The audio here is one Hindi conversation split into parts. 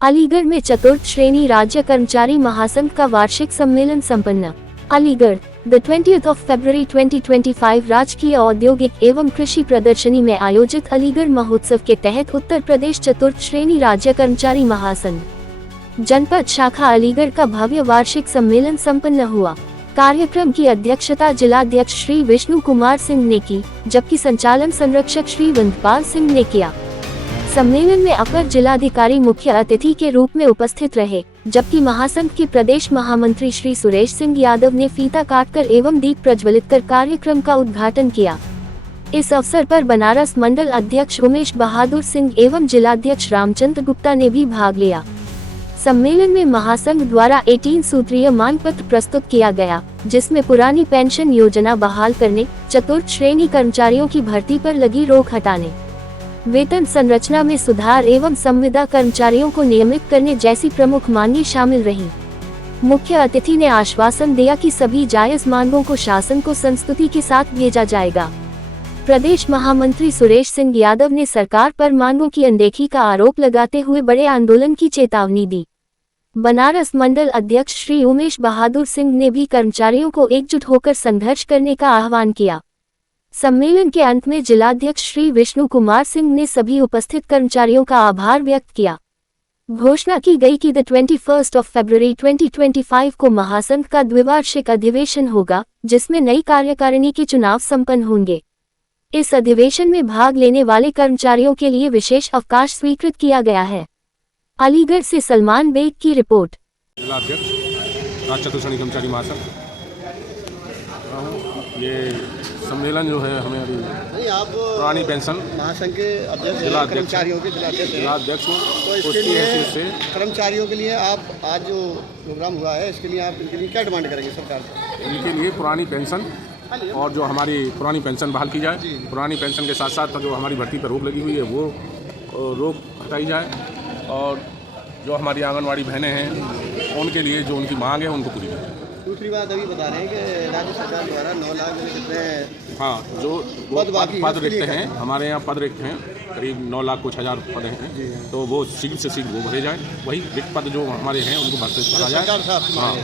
अलीगढ़ में चतुर्थ श्रेणी राज्य कर्मचारी महासंघ का वार्षिक सम्मेलन संपन्न। Aligarh the 20th of February 2025 राजकीय औद्योगिक एवं कृषि प्रदर्शनी में आयोजित अलीगढ़ महोत्सव के तहत उत्तर प्रदेश चतुर्थ श्रेणी राज्य कर्मचारी महासंघ जनपद शाखा अलीगढ़ का भव्य वार्षिक सम्मेलन संपन्न हुआ। कार्यक्रम की अध्यक्षता जिलाध्यक्ष श्री विष्णु कुमार सिंह ने की, जबकि संचालन संरक्षक श्री वंदपाल सिंह ने किया। सम्मेलन में अपर जिलाधिकारी मुख्य अतिथि के रूप में उपस्थित रहे, जबकि महासंघ के प्रदेश महामंत्री श्री सुरेश सिंह यादव ने फीता काटकर एवं दीप प्रज्वलित कर कार्यक्रम का उद्घाटन किया। इस अवसर पर बनारस मंडल अध्यक्ष उमेश बहादुर सिंह एवं जिलाध्यक्ष रामचंद्र गुप्ता ने भी भाग लिया। सम्मेलन में महासंघ द्वारा 18 सूत्रीय मांग पत्र प्रस्तुत किया गया, जिसमें पुरानी पेंशन योजना बहाल करने, चतुर्थ श्रेणी कर्मचारियों की भर्ती पर लगी रोक हटाने, वेतन संरचना में सुधार एवं संविदा कर्मचारियों को नियमित करने जैसी प्रमुख मांगें शामिल रहीं। मुख्य अतिथि ने आश्वासन दिया कि सभी जायज मांगों को शासन को संस्तुति के साथ भेजा जाएगा। प्रदेश महामंत्री सुरेश सिंह यादव ने सरकार पर मांगों की अनदेखी का आरोप लगाते हुए बड़े आंदोलन की चेतावनी दी। बनारस मंडल अध्यक्ष श्री उमेश बहादुर सिंह ने भी कर्मचारियों को एकजुट होकर संघर्ष करने का आह्वान किया। सम्मेलन के अंत में जिलाध्यक्ष श्री विष्णु कुमार सिंह ने सभी उपस्थित कर्मचारियों का आभार व्यक्त किया। घोषणा की गई कि 21 फरवरी 2025 को महासंघ का द्विवार्षिक अधिवेशन होगा, जिसमें नई कार्यकारिणी के चुनाव संपन्न होंगे। इस अधिवेशन में भाग लेने वाले कर्मचारियों के लिए विशेष अवकाश स्वीकृत किया गया है। अलीगढ़ से सलमान बेग की रिपोर्ट। जिलाध्यक्ष राज्य चतुर्थ श्रेणी कर्मचारी महासंघ, ये सम्मेलन जो है हमें अभी पुरानी पेंशन महासंघ के अध्यक्ष कर्मचारियों के जिलाध्यक्ष तो इसके लिए कर्मचारियों के लिए आप आज जो प्रोग्राम हुआ है, इसके लिए आप इनके लिए क्या डिमांड करेंगे सरकार से? इनके लिए पुरानी पेंशन और जो हमारी पुरानी पेंशन बहाल की जाए, पुरानी पेंशन के साथ साथ जो हमारी भर्ती पर रोक लगी हुई है वो रोक हटाई जाए, और जो हमारी आंगनवाड़ी बहनें हैं उनके लिए जो उनकी मांग है उनको पूरी करें। दूसरी बात अभी बता रहे हैं कि राज्य सरकार द्वारा 9 लाख में कितने जो पद रिक्त हैं, हमारे यहाँ पद रिक्त हैं, करीब 9 लाख कुछ हज़ार पद हैं, तो वो शीघ्र से शीघ्र वो भरे जाएँ। वही रिक्त पद जो हमारे हैं उनको भरते करा जाए,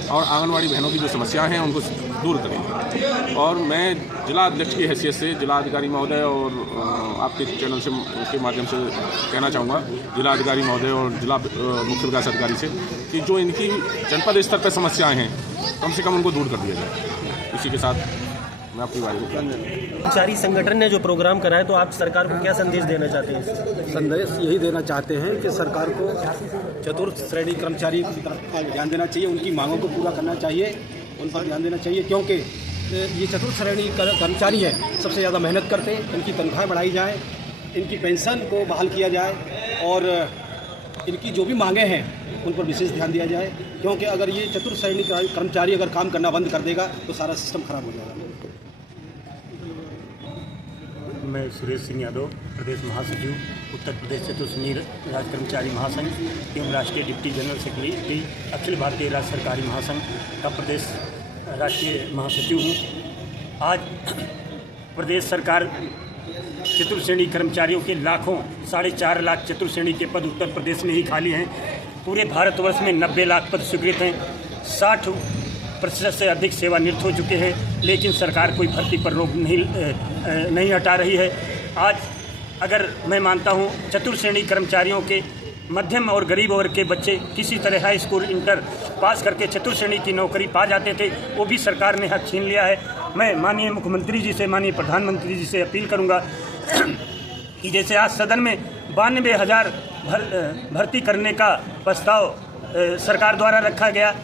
और आंगनवाड़ी बहनों की जो समस्याएं हैं उनको दूर करें। और मैं जिला अध्यक्ष की हैसियत से जिलाधिकारी महोदय और आपके चैनल से के माध्यम से कहना चाहूँगा जिलाधिकारी महोदय और जिला मुख्य विकास अधिकारी से कि जो इनकी जनपद स्तर पर समस्याएँ हैं कम से कम उनको दूर कर दिया जाए। इसी के साथ मैं आपकी बात कर्मचारी संगठन ने जो प्रोग्राम कराया, तो आप सरकार को क्या संदेश देना चाहते हैं? संदेश यही देना चाहते हैं कि सरकार को चतुर्थ श्रेणी कर्मचारी की तरफ ध्यान देना चाहिए, उनकी मांगों को पूरा करना चाहिए, उन पर ध्यान देना चाहिए, क्योंकि ये चतुर्थ श्रेणी कर्मचारी है, सबसे ज़्यादा मेहनत करते हैं। इनकी तनख्वाह बढ़ाई जाए, इनकी पेंशन को बहाल किया जाए, और इनकी जो भी मांगें हैं उन पर विशेष ध्यान दिया जाए, क्योंकि अगर ये चतुर्थ श्रेणी कर्मचारी अगर काम करना बंद कर देगा तो सारा सिस्टम खराब हो जाएगा। मैं सुरेश सिंह यादव, प्रदेश महासचिव उत्तर प्रदेश चतुर्थ श्रेणी राज्य कर्मचारी महासंघ एवं राष्ट्रीय deputy general secretary Akhil Bharatiya राज्य सरकारी महासंघ का प्रदेश राष्ट्रीय महासचिव हूँ। आज प्रदेश सरकार चतुर्थ श्रेणी कर्मचारियों के लाखों 4.5 लाख चतुर्थ श्रेणी के पद उत्तर प्रदेश में ही खाली हैं। पूरे भारतवर्ष में 90 लाख पद स्वीकृत हैं, 60% से अधिक सेवानिवृत्त हो चुके हैं, लेकिन सरकार कोई भर्ती पर रोक नहीं हटा रही है। आज अगर मैं मानता हूँ चतुर्थ श्रेणी कर्मचारियों के मध्यम और गरीब वर्ग के बच्चे किसी तरह हाई स्कूल इंटर पास करके चतुर्थ श्रेणी की नौकरी पा जाते थे, वो भी सरकार ने हक छीन लिया है। मैं माननीय मुख्यमंत्री जी से, माननीय प्रधानमंत्री जी से अपील करूँगा कि जैसे आज सदन में 92,000 भर्ती करने का प्रस्ताव सरकार द्वारा रखा गया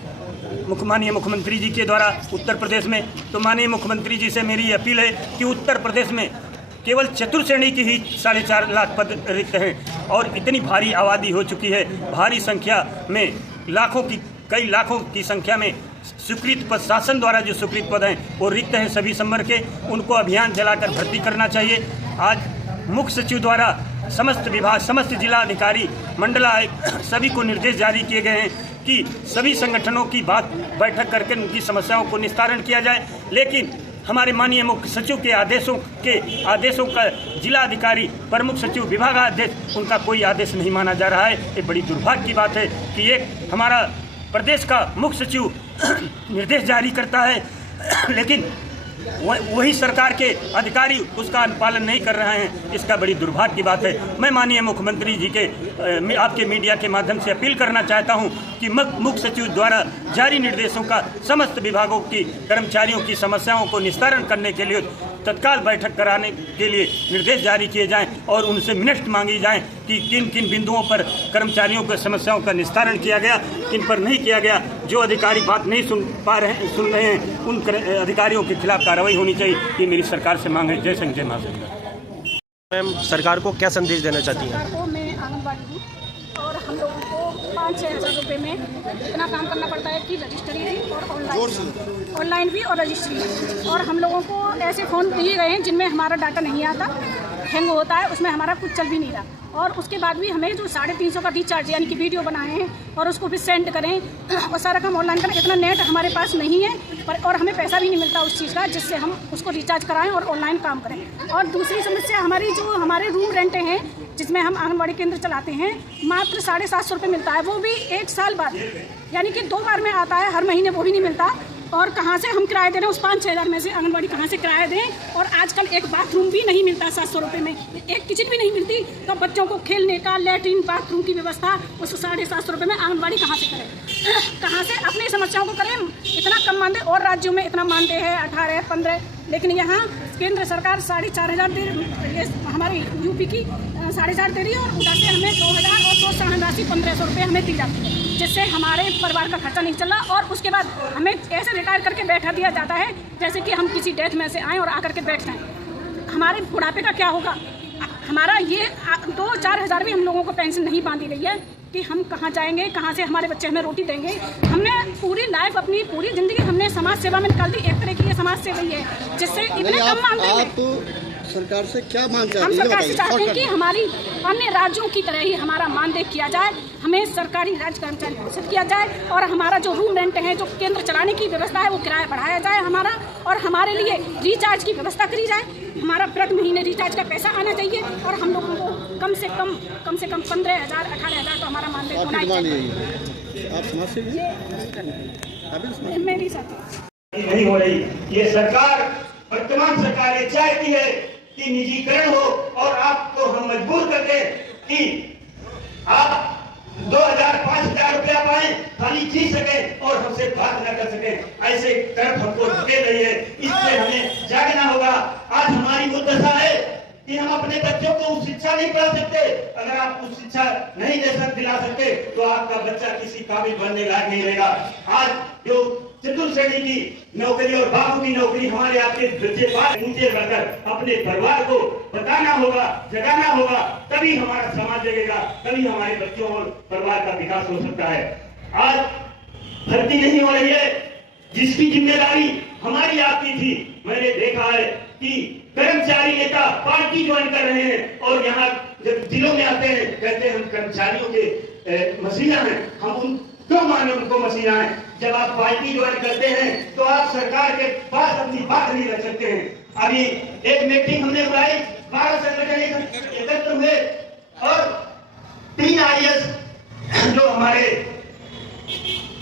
माननीय मुख्यमंत्री जी के द्वारा उत्तर प्रदेश में, तो माननीय मुख्यमंत्री जी से मेरी अपील है कि उत्तर प्रदेश में केवल चतुर्थ श्रेणी की ही 4.5 लाख पद रिक्त हैं, और इतनी भारी आबादी हो चुकी है, भारी संख्या में कई लाखों की संख्या में स्वीकृत पद, शासन द्वारा जो स्वीकृत पद हैं वो रिक्त हैं सभी संवर्ग के, उनको अभियान चलाकर भर्ती करना चाहिए। आज मुख्य सचिव द्वारा समस्त विभाग, समस्त जिलाधिकारी, मंडलायुक्त सभी को निर्देश जारी किए गए हैं कि सभी संगठनों की बैठक करके उनकी समस्याओं को निस्तारण किया जाए। लेकिन हमारे माननीय मुख्य सचिव के आदेशों का जिला अधिकारी, प्रमुख सचिव, विभागाध्यक्ष, उनका कोई आदेश नहीं माना जा रहा है। ये बड़ी दुर्भाग्य की बात है कि एक हमारा प्रदेश का मुख्य सचिव निर्देश जारी करता है, लेकिन वही सरकार के अधिकारी उसका अनुपालन नहीं कर रहे हैं। इसका बड़ी दुर्भाग्य की बात है। मैं माननीय मुख्यमंत्री जी के आपके मीडिया के माध्यम से अपील करना चाहता हूं कि मुख्य सचिव द्वारा जारी निर्देशों का समस्त विभागों की कर्मचारियों की समस्याओं को निस्तारण करने के लिए तत्काल बैठक कराने के लिए निर्देश जारी किए जाएं और उनसे मिनट मांगी जाएं कि किन किन बिंदुओं पर कर्मचारियों की समस्याओं का निस्तारण किया गया, किन पर नहीं किया गया। जो अधिकारी बात नहीं सुन रहे हैं उन अधिकारियों के खिलाफ कार्रवाई होनी चाहिए। ये मेरी सरकार से मांग है। जय संघ जय महासंघ। मैम, सरकार को क्या संदेश देना चाहती हैं? सरकार को मैं आंगनबाड़ी हूँ और हम लोगों को 5-6 हज़ार रुपये में इतना काम करना पड़ता है कि रजिस्ट्री भी और ऑनलाइन भी और रजिस्ट्री। और हम लोगों को ऐसे फ़ोन दिए गए हैं जिनमें हमारा डाटा नहीं आता, हैंग होता है, उसमें हमारा कुछ चल भी नहीं रहा। और उसके बाद भी हमें जो 350 का रिचार्ज यानी कि वीडियो बनाए हैं और उसको भी सेंड करें और सारा काम ऑनलाइन करें, इतना नेट हमारे पास नहीं है और हमें पैसा भी नहीं मिलता उस चीज़ का जिससे हम उसको रिचार्ज कराएं और ऑनलाइन काम करें। और दूसरी समस्या हमारी जो हमारे रूम रेंटे हैं जिसमें हम आंगनबाड़ी केंद्र चलाते हैं, मात्र 750 रुपये मिलता है, वो भी 1 साल बाद, यानी कि 2 बार में आता है, हर महीने वो भी नहीं मिलता। और कहाँ से हम किराया दे रहे हैं उस 5-6 हज़ार में से, आंगनबाड़ी कहाँ से किराया दें। और आजकल एक बाथरूम भी नहीं मिलता 700 रुपये में, एक किचन भी नहीं मिलती, तो बच्चों को खेलने का लेटरिन बाथरूम की व्यवस्था उस 750 रुपये में आंगनबाड़ी कहाँ से करें, कहाँ से अपनी समस्याओं को करें। इतना कम मानदेय और राज्यों में इतना मानदेय है 18-15, लेकिन यहाँ केंद्र सरकार 4,500 दे रही, हमारी यूपी की 4,500 दे रही है और उधर से हमें 2,000 और प्रोत्साहन राशि 1,500 रुपये हमें दी जाती है, जिससे हमारे परिवार का खर्चा नहीं चल रहा। और उसके बाद हमें ऐसे रिटायर करके बैठा दिया जाता है जैसे कि हम किसी डेथ में से आएँ और आकर के बैठ जाएँ। हमारे बुढ़ापे का क्या होगा? हमारा ये 2-4 हज़ार भी हम लोगों को पेंशन नहीं बांधी गई है कि हम कहाँ जाएंगे, कहाँ से हमारे बच्चे हमें रोटी देंगे। हमने पूरी लाइफ, अपनी पूरी ज़िंदगी हमने समाज सेवा में निकाल दी। एक तरह की ये समाज सेवा ही है जिससे इतने कम मानते हैं। सरकार से क्या मांग चाहते हम हैं? सरकार से चाहते हैं कि हमारी अन्य राज्यों की तरह ही हमारा मानदेय किया जाए, हमें सरकारी राज्य कर्मचारी घोषित किया जाए और हमारा जो रूम रेंट है, जो केंद्र चलाने की व्यवस्था है, वो किराया बढ़ाया जाए हमारा, और हमारे लिए रिचार्ज की व्यवस्था करी जाए। हमारा प्रति महीने रिचार्ज का पैसा आना चाहिए और हम लोगों को कम से कम 15,000-18,000 तो हमारा मानदेय होना चाहिए। आप समाज से मैं भी साथी नहीं हो रही। ये सरकार, वर्तमान सरकार ये चाहती है कि निजीकरण हो और आपको हम मजबूर कर दें कि आप 2,000-5,000 रुपया पाए, खाली जी सके और हमसे बात न कर सके, ऐसे तरफ हमको धकेल रही है। इसलिए हमें जागना होगा। आज हमारी वो दशा है कि हम अपने बच्चों को शिक्षा नहीं पढ़ा सकते। अगर आप उस शिक्षा नहीं दिला सकते तो आपका बच्चा किसी काबिल बनने लायक नहीं रहेगा। आज जो चतुर्थ श्रेणी की नौकरी और बाबू की नौकरी हमारे आपके बच्चे ऊंचे बढ़कर अपने परिवार को बताना होगा, जगाना होगा, तभी हमारा समाज जगेगा, तभी हमारे बच्चों और परिवार का विकास हो सकता है। आज भर्ती नहीं हो रही है जिसकी जिम्मेदारी हमारी आपकी थी। मैंने देखा है कि कर्मचारी नेता पार्टी ज्वाइन कर रहे हैं और यहाँ जब जिलों में आते हैं कहते हैं हम कर्मचारियों के मसीहा हैं। हम उन क्यों माने उनको मसीहा हैं? जब आप पार्टी ज्वाइन करते हैं तो आप सरकार के पास अपनी बात नहीं रख सकते हैं। अभी एक मीटिंग हमने बुलाई, 12 संगठन एकत्र हुए और 3 IAS जो हमारे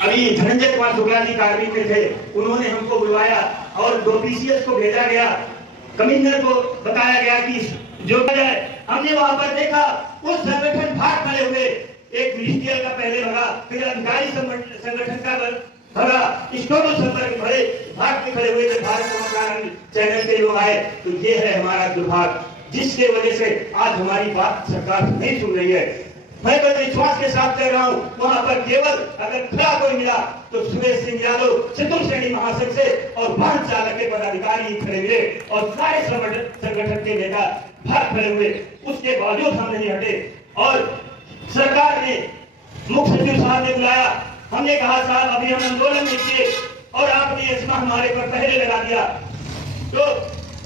अभी धनंजय कुमार शुक्ला जी कार्मिक में थे, उन्होंने हमको बुलवाया और 2 PCS को भेजा गया, कमिश्नर को बताया गया कि जो है। हमने वहां पर देखा उस संगठन भाग खड़े हुए, एक मिनिस्ट्रियल का पहले भरा, फिर अधिकारी संगठन का भरा, स्टोनो संपर्क भरे, भाग के खड़े हुए थे। भारत समाचार चैनल के लोग आए। तो ये है हमारा दुर्भाग्य, जिसके वजह से आज हमारी बात सरकार नहीं सुन रही है। मैं बड़े विश्वास के साथ कह रहा हूँ, वहां पर केवल अगर खड़ा कोई मिला तो सुरेश सिंह यादव चतुर्थ श्रेणी महासंघ से और वाहन चालक के पदाधिकारी खड़े हुए और सारे संगठन के नेता भाग खड़े हुए। उसके बावजूद हम नहीं हटे और सरकार ने मुख्य सचिव साहब ने बुलाया। हमने कहा साहब अभी हम आंदोलन में किए और आपने इसमें हमारे पर पहले लगा दिया। तो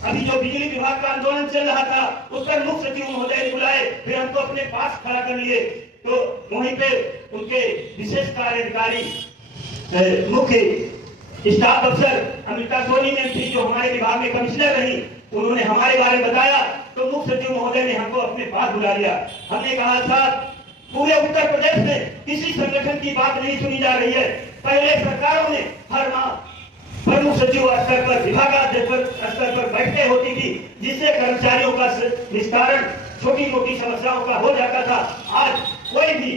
अभी जो बिजली विभाग का आंदोलन चल रहा था उस पर मुख्य सचिव महोदय ने बुलाए, फिर हमको अपने पास खड़ा कर लिए। तो वहीं पे उनके विशेष कार्य अधिकारी मुख्य स्टाफ अफसर अमृता सोनी मैम थी जो हमारे विभाग में कमिश्नर रही, उन्होंने हमारे बारे में बताया तो मुख्य सचिव महोदय ने हमको अपने पास बुला लिया। हमने कहा साहब पूरे उत्तर प्रदेश में किसी संगठन की बात नहीं सुनी जा रही है। पहले सरकारों ने हर माह प्रमुख सचिव स्तर पर, विभागाध्यक्ष स्तर पर बैठकें होती थी जिससे कर्मचारियों का निस्तारण छोटी मोटी समस्याओं का हो जाता था। आज कोई भी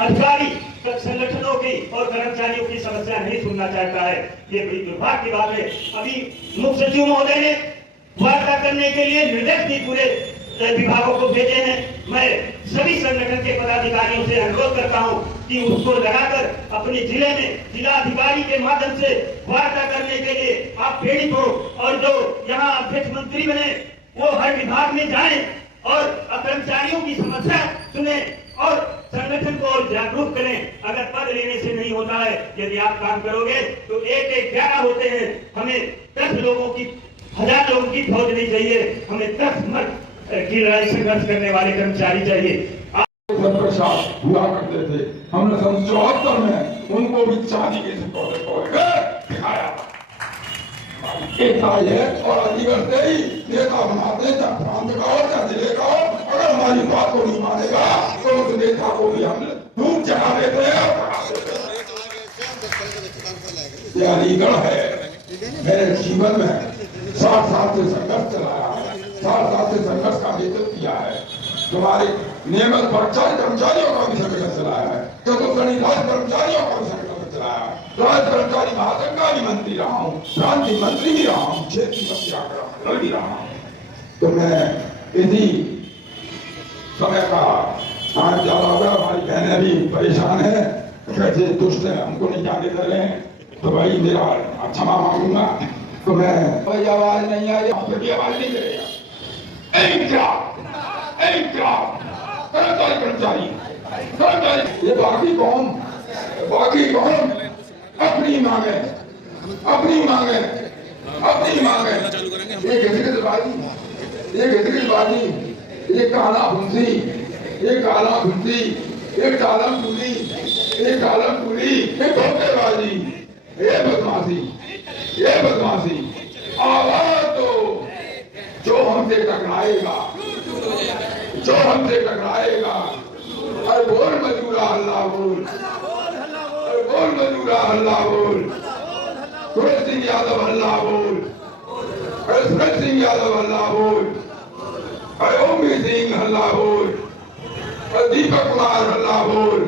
अधिकारी संगठनों की और कर्मचारियों की समस्या नहीं सुनना चाहता है। ये बड़ी दुर्भाग्य की बात है। अभी मुख्य सचिव महोदय ने वार्ता करने के लिए निर्देश भी पूरे विभागों को भेजे हैं। मैं सभी संगठन के पदाधिकारियों से अनुरोध करता हूं कि उसको लगाकर अपने जिले में जिला अधिकारी के माध्यम से वार्ता करने के लिए आप प्रेरित हो और जो यहाँ अध्यक्ष मंत्री बने वो हर विभाग में जाएं और कर्मचारियों की समस्या सुने और संगठन को और जागरूक करें। अगर पद लेने से नहीं होता है, यदि आप काम करोगे तो एक 11 होते हैं। हमें 10 लोगों की 1000 लोगों की फौज नहीं चाहिए, हमें 10 मर्द की लड़ाई संघर्ष करने वाले कर्मचारी चाहिए। प्रसाद हुआ करते थे, हमने सन 74 में उनको भी चांदी के सिक्के दिखाया है और अलीगढ़ से ही नेता बनाते हैं, चाहे प्रांत का हो चाहे जिले का हो। अगर हमारी बात को नहीं मानेगा तो उस नेता को भी हम धूप चढ़ा देते हैं। अलीगढ़ है, मेरे जीवन में 60 साल से संघर्ष चलाया है, 60 साल से संघर्ष का नेतृत्व किया है। तुम्हारे नियमित कर्मचारियों का भी संगठन चलाया है, चतुर्श्रेणी राज्य कर्मचारियों का भी संगठन चलाया है, राज्य कर्मचारी महासंघ का भी मंत्री रहा हूँ, प्रांतीय मंत्री भी रहा हूँ, क्षेत्रीय मंत्री भी रहा हूँ। तो मैं इसी समय का आज ज्यादा होगा, हमारी बहनें भी परेशान है, कैसे दुष्ट है, हमको नहीं जाने दे रहे हैं, तो भाई मेरा क्षमा मांगूंगा। तो मैं कोई आवाज नहीं आई, आपकी आवाज नहीं करेगा। कर्मचारी ये बाकी कौन अपनी मांगे ये घिसबाजी, ये काला भुंसी, ये कालम पूरी, ये धोखेबाजी, ये बदमाशी। आवाज दो जो हमसे टकराएगा। अरे बोल मजूरा हल्ला बोल, सूरज सिंह यादव हल्ला बोल, सूरज सिंह यादव हल्ला बोल, ओमी सिंह हल्ला बोल, दीपक कुमार हल्ला बोल,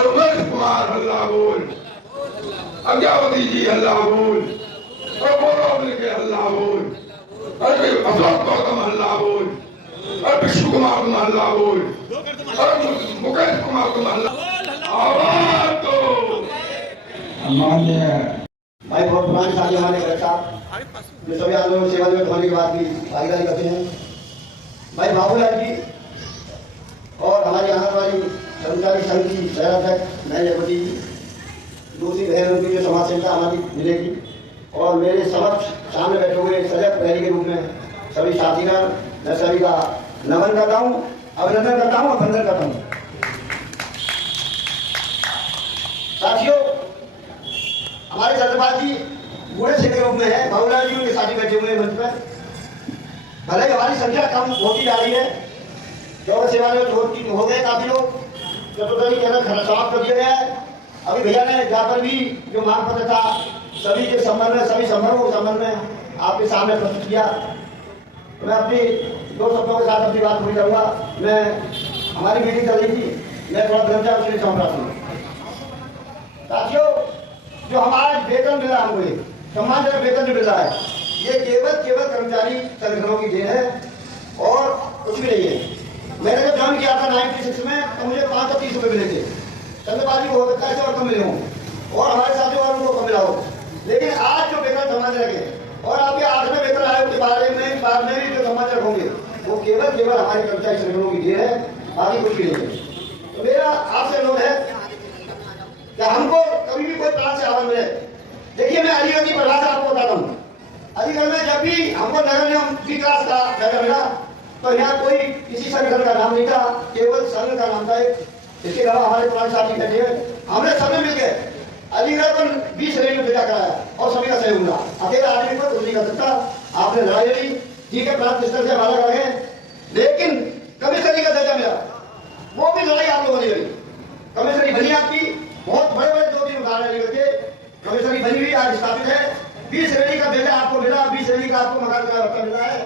उमेश कुमार हल्ला बोल, अज्ञावती जी हल्ला बोल, बोलो मिलके हल्ला बोल, अशोक गौतम हल्ला बोल, विष्णु कुमार तुम हल्ला बोल, मुकेश कुमार तुम हल्ला। आवाज दो। माननीय भाई बहुत पुराने साथी हमारे घर साहब जो सभी आंदोलन सेवा में होने के बाद भी भागीदारी करते हैं, भाई बाबूलाल जी और हमारी आंगनबाड़ी कर्मचारी संघ की शहराध्यक्ष नई जगवती जी, दूसरी बहन उनकी जो समाज सेविका हमारी मिलेगी, और मेरे समक्ष सामने बैठे हुए सजग प्रहरी के रूप में सभी साथीगण, मैं सभी का नमन करता हूँ, अभिनंदन करता हूँ, अभिनंदन करता हूँ। साथियों, हमारे चंद्रपाल जी बूढ़े से के रूप में है, बाबूलाल जी उनके साथी बैठे हुए मंच पर। भले हमारी संख्या कम होती जा रही है, जो सेवा में हो गए काफी लोग, चतुर्थी केंद्र समाप्त कर दिया गया है। अभी भैया ने जहाँ पर भी जो मांग पत्र था सभी के संबंध में, सभी संबंधों के संबंध में आपके सामने प्रस्तुत किया। मैं अपनी 2 शब्दों के साथ अपनी बात पूरी करूँगा। मैं हमारी मीटिंग चल रही थी, मैं थोड़ा धर्मचार उसके लिए साथियों, जो हमारा वेतन मिल रहा है, हमको सम्मानजनक वेतन जो मिल रहा है, ये केवल कर्मचारी संगठनों की देन है और कुछ भी नहीं है। मैंने जब ज्वाइन किया था 96 में, तो मुझे 530 रुपये मिले थे। चंद्रपाल जी को हो सकता है और कम मिले हों, और हमारे साथियों और उनको कम मिला हो, लेकिन आज जो वेतन सम्मानजनक है और आपके 8वें वेतन आयोग के बारे में बाद में भी जो सम्मानजनक होंगे वो केवल हमारे कर्मचारी संगठनों की देन है, बाकी कुछ भी नहीं है। तो मेरा आपसे अनुरोध है कि हमको कभी भी कोई प्रांत से आवाज मिले। देखिए, मैं अलीगढ़ की परिभाषा आपको बताता हूँ। अलीगढ़ में जब भी हमको नगर निगम बी क्लास का जगह मिला तो यहाँ कोई किसी संगठन का नाम नहीं था, केवल संघ का नाम था। इसके अलावा हमारे पुराने साथी बैठे हैं, हमने सबने मिलकर अलीगढ़ पर 20 रैलियों भेजा कराया और सभी का सहयोग मिला। अकेला आदमी पर कुछ नहीं कर सकता। आपने लड़ाई लड़ी, ठीक है, प्रांत स्तर से हमारा कर गए, लेकिन कमिश्नरी का दर्जा मिला, वो भी लड़ाई आप लोगों ने लड़ी। कमिश्नरी बनी आपकी, बहुत बड़े बड़े 2-3 उदाहरण लेके कमिश्नरी बनी हुई आज स्थापित है। 20 रैली का भेजा आपको मिला, 20 रैली का आपको मकान का भत्ता मिला है।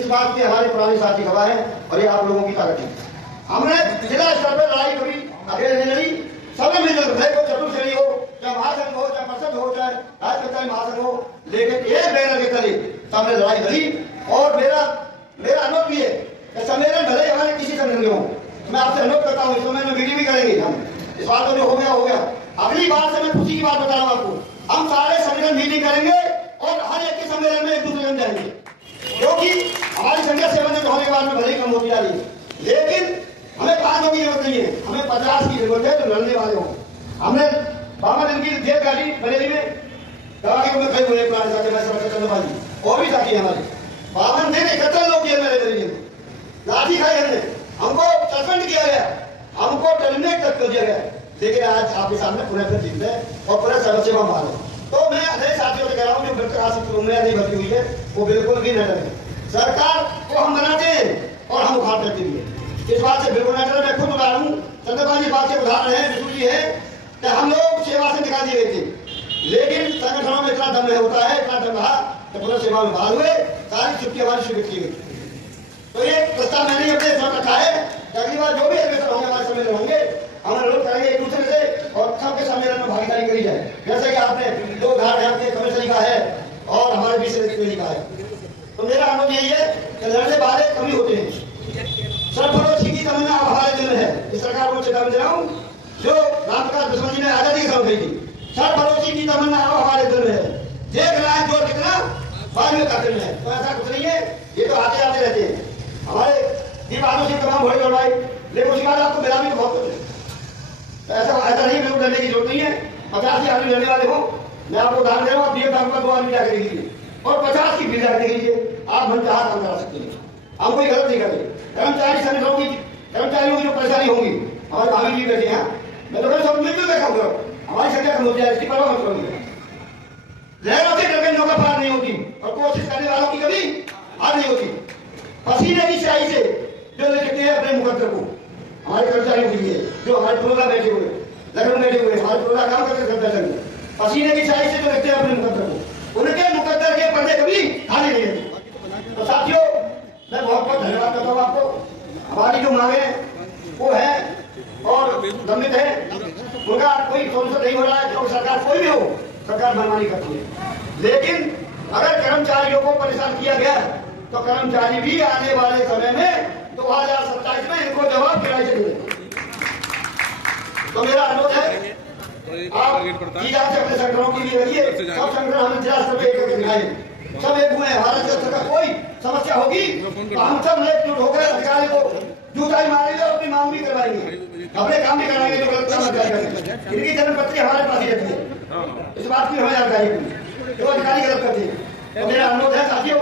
इस बात के हमारे पुराने साथी गवाह है और ये आप लोगों की ताकत है। हमने जिला स्तर पर लड़ाई कभी अकेले नहीं लड़ी, सबने मिलकर, चाहे कोई चतुर्थ श्रेणी हो, चाहे महासंघ हो, चाहे परिषद हो, चाहे राज्य कर्मचारी महासंघ हो, लेकिन एक बैनर के तले सबने लड़ाई लड़ी। और मेरा अनुरोध भी है कि सम्मेलन भले हमारे किसी संगठन में हो, मैं आपसे अनुरोध करता हूँ, इस समय में मीटिंग भी करेंगे हम। इस बात को जो हो गया, अगली बार से मैं खुशी की बात बता रहा हूँ आपको, हम सारे संगठन मीटिंग करेंगे और हर एक के सम्मेलन में एक दूसरे में जाएंगे, क्योंकि हमारी संख्या 700 होने के बाद में भले ही कम होती जा रही है, लेकिन हमें 5 की जरूरत नहीं है, हमें 50 की जरूरत है जो लड़ने वाले हो। हमने 52 दिन की जेल काटी बरेली में, दवा के में कई हुए पुराने साथी, मैं समझ सकता हूँ, और भी साथी है हमारे 52 दिन 71 लोग जेल में बरेली में, लाठी खाई हमने, हमको सस्पेंड किया गया, हमको टर्मिनेट तक कर दिया गया, लेकिन आज आपके सामने पुनः फिर जीत है और पुनः सर्वसेवा बहाल है। तो मैं अनेक साथियों से कह रहा हूँ जो उम्मीद नहीं भर्ती हुई है वो बिल्कुल भी न डरे। सरकार को हम बनाते हैं और हम उखाड़ करते भी है, इस बात से बिल्कुल न डरे। मैं खुद बता रहा हूँ, चंद्रपाल जी बात के उदाहरण है, विष्णु जी है कि हम लोग सेवा से निकाल दिए गए थे, लेकिन संगठनों में इतना दम नहीं होता है, इतना दम रहा कि पुनः सेवा में बहाल हुए, सारी छुट्टी हमारी स्वीकृत की गई। तो ये प्रस्ताव मैंने अपने साथ रखा है कि अगली बार जो भी अधिवेशन होंगे, हमारे सम्मेलन होंगे, हम अनुरोध करेंगे एक दूसरे से और सबके सम्मेलन में भागीदारी करी जाए। जैसे कि आपने 2 उदाहरण आपके कमिश्नरी का है और हमारे 20 रैली का है। तो मेरा अनुरोध यही है कि लड़ने वाले कमी होते हैं, सरफरोशी की तमन्ना हमारे दिल में है। इस सरकार को चेतावनी दे रहा हूँ, जो रामप्रकाश दुश्मन जी ने आजादी की सभा कही थी, सरफरोशी की तमन्ना हमारे दिल में है, देख रहा है जोर कितना बाद में करते हैं। तो ऐसा कुछ नहीं है, ये तो आते आते रहते हैं हमारे दीवारों से तमाम घोड़े दौड़ाई, लेकिन उसके बाद आपको मिला भी तो बहुत कुछ है। तो ऐसा नहीं, बिल्कुल डरने की जरूरत नहीं है। 50 आदमी लड़ने वाले हो, मैं आपको उदाहरण दे रहा हूँ, DF आपका 2 आदमी जाकर देखिए और 50 की भीड़ जाकर देखिए, आप मन चाह काम करा सकते हैं, हम कोई गलत नहीं करेंगे। कर्मचारी संगठनों की, कर्मचारियों की जो परेशानी होंगी, हमारे भाभी जी बैठे हैं, मैं तो सब मिलकर देखा हूँ, हमारी संख्या कम होती है, इसकी परवाह मत करोगे। लहरों से डर के नौका पार नहीं होती और कोशिश करने वालों की कभी हार नहीं होती। पसीने की स्याही से जो लिखते हैं अपने मुकद्दर को, हमारे कर्मचारियों के लिए जो हमारे प्रोग्राम बैठे हुए, लगन बैठे हुए, हमारे प्रोग्राम काम करते कर्मचारी पसीने की स्याही से जो लिखते हैं अपने मुकद्दर को, उनके मुकद्दर के पढ़ने कभी खाली नहीं रहती। तो साथियों, मैं बहुत बहुत धन्यवाद करता हूँ आपको। हमारी जो मांगे वो है और लंबित है, उनका कोई सोल्यूशन नहीं हो रहा है। क्योंकि सरकार कोई भी हो, सरकार मनमानी करती है, लेकिन अगर कर्मचारियों को परेशान किया गया तो कर्मचारी भी आने वाले समय में 2027 में इनको जवाब किराए से देंगे। तो मेरा अनुरोध है, आप की जांच अपने संगठनों की भी रखिए, सब संगठन हमें जिला स्तर पर एक दिखाए, सब एक हुए हैं। भारत स्तर का कोई समस्या होगी तो हम सब एकजुट होकर अधिकारी को जूताई मारेंगे और अपनी मांग भी करवाएंगे, अपने काम भी कराएंगे जो गलत काम करेंगे। इनकी जन्मपत्री हमारे पास ही रहती है, इस बात की हमें जानकारी है जो अधिकारी गलत करते हैं। तो मेरा अनुरोध है साथियों,